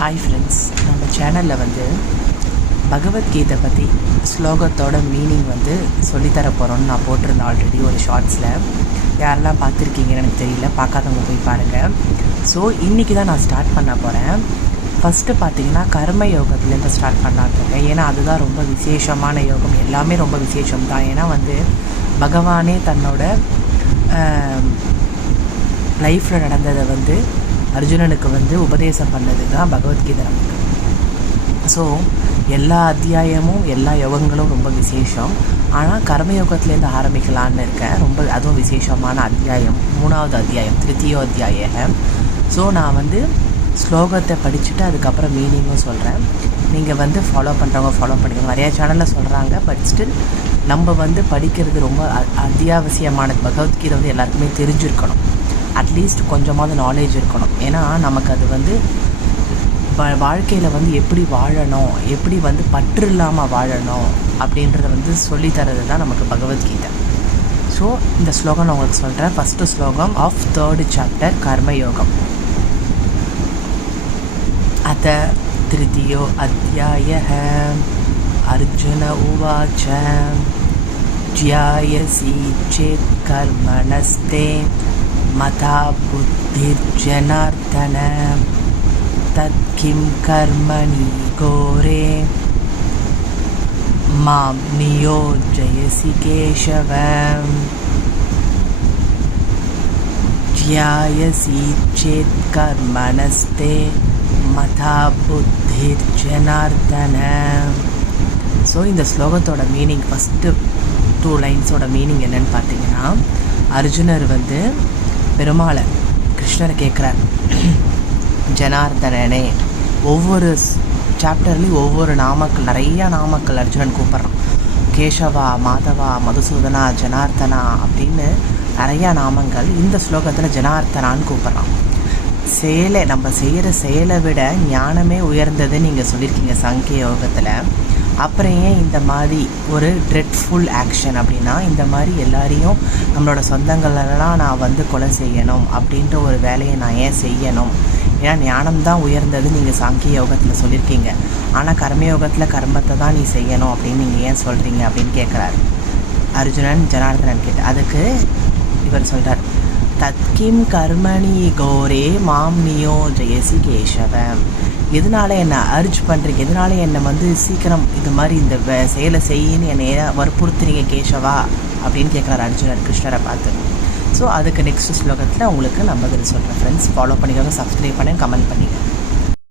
Hi friends, நம்ம சேனலில் வந்து பகவத்கீதை பற்றி ஸ்லோகத்தோட மீனிங் வந்து சொல்லித்தர போகிறோன்னு நான் போட்டிருந்தேன் ஆல்ரெடி ஒரு ஷார்ட்ஸில். யாரெல்லாம் பார்த்துருக்கீங்கன்னு எனக்கு தெரியல, பார்க்காதவங்க போய் பாருங்கள். ஸோ இன்றைக்கி தான் நான் ஸ்டார்ட் பண்ண போகிறேன். ஃபஸ்ட்டு பார்த்திங்கன்னா கர்ம யோகத்துலேருந்து ஸ்டார்ட் பண்ணலான்ட்ருக்கேன். ஏன்னா அதுதான் ரொம்ப விசேஷமான யோகம். எல்லாமே ரொம்ப விசேஷம் தான். ஏன்னா வந்து பகவானே தன்னோட லைஃப்பில் நடந்ததை வந்து அர்ஜுனனுக்கு வந்து உபதேசம் பண்ணது தான் பகவத்கீதை நமக்கு. ஸோ எல்லா அத்தியாயமும் எல்லா யோகங்களும் ரொம்ப விசேஷம். ஆனால் கர்மயோகத்துலேருந்து ஆரம்பிக்கலான்னு இருக்கேன். ரொம்ப அதுவும் விசேஷமான அத்தியாயம் 3வது அத்தியாயம், 3யோ அத்தியாயம். ஸோ நான் வந்து ஸ்லோகத்தை படிச்சுட்டு அதுக்கப்புறம் மீனிங்கும் சொல்கிறேன். நீங்கள் வந்து ஃபாலோ பண்ணுறவங்க ஃபாலோ பண்ணிக்கோங்க. நிறையா சேனலில் சொல்கிறாங்க, பட் ஸ்டில் நம்ம வந்து படிக்கிறது ரொம்ப அத்தியாவசியமானது. பகவத்கீதை வந்து எல்லாருக்குமே தெரிஞ்சிருக்கணும். அட்லீஸ்ட் கொஞ்சமாவது நாலேஜ் இருக்கணும். ஏன்னா நமக்கு அது வந்து வாழ்க்கையில் வந்து எப்படி வாழணும், எப்படி வந்து பற்று இல்லாமல் வாழணும் அப்படின்றத வந்து சொல்லித்தரது தான் நமக்கு பகவத்கீதை. ஸோ இந்த ஸ்லோகம் நான் உங்களுக்கு சொல்கிறேன். ஃபஸ்ட்டு ஸ்லோகம் ஆஃப் 3rd சாப்டர் கர்மயோகம். அத 3யோ அத்தியாயः அர்ஜுன உவாச்ச ஜ்யாயசி சேத் கர்மணஸ்தே மதா புத்திர்ஜனார்தன தத் கிம் கர்மணி கோரே மாம் நியோஜயசி கேசவ. ஜ்யாயசி சேத் கர்மணஸ்தே மதா புத்திர்ஜனார்தன. ஸோ இந்த ஸ்லோகத்தோட மீனிங், ஃபஸ்ட்டு 2 லைன்ஸோட மீனிங் என்னன்னு பார்த்தீங்கன்னா, அர்ஜுனர் வந்து பெருமாளை கிருஷ்ணரை கேட்குறார், ஜனார்தனனே. ஒவ்வொரு சாப்டர்லேயும் ஒவ்வொரு நாமக்கள், நிறையா நாமக்கள் அர்ஜுனன் கூப்பிட்றான். கேசவா, மாதவா, மதுசூதனா, ஜனார்தனா அப்படின்னு நிறையா நாமங்கள். இந்த ஸ்லோகத்தில் ஜனார்தனான்னு கூப்பிட்றான். நம்ம செய்கிற செயலை விட ஞானமே உயர்ந்ததுன்னு நீங்கள் சொல்லியிருக்கீங்க சாங்கிய யோகத்தில். அப்புறம் ஏன் இந்த மாதிரி ஒரு ட்ரெட்ஃபுல் ஆக்ஷன் அப்படின்னா, இந்த மாதிரி எல்லாரையும் நம்மளோட சொந்தங்களெல்லாம் நான் வந்து கொலை செய்யணும் அப்படின்ற ஒரு வேலையை நான் ஏன் செய்யணும்? ஏன்னா ஞானம்தான் உயர்ந்தது நீங்கள் சாங்கிய யோகத்தில் சொல்லியிருக்கீங்க. ஆனால் கர்மயோகத்தில் கர்மத்தை தான் நீ செய்யணும் அப்படின்னு நீங்கள் ஏன் சொல்கிறீங்க அப்படின்னு கேட்குறாரு அர்ஜுனன் ஜனார்தனன் கிட்ட. அதுக்கு இவர் சொல்கிறார், தத்கிம் கர்மணி கோரே மாம் நியோ ஜெயசி கேசவம். எதனால என்னை அர்ஜ் பண்ணுறீங்க, எதனால என்னை வந்து சீக்கிரம் இது மாதிரி இந்த செயலை செய்யின்னு என்னை வற்புறுத்துறீங்க கேசவா அப்படின்னு கேட்குறாரு அர்ஜுனர் கிருஷ்ணரை பார்த்து. ஸோ அதுக்கு நெக்ஸ்ட் ஸ்லோகத்தில் உங்களுக்கு நம்ம இதில் சொல்கிறேன். ஃப்ரெண்ட்ஸ், ஃபாலோ பண்ணிக்கோங்க, சப்ஸ்கிரைப் பண்ணுங்க, கமெண்ட் பண்ணிங்க.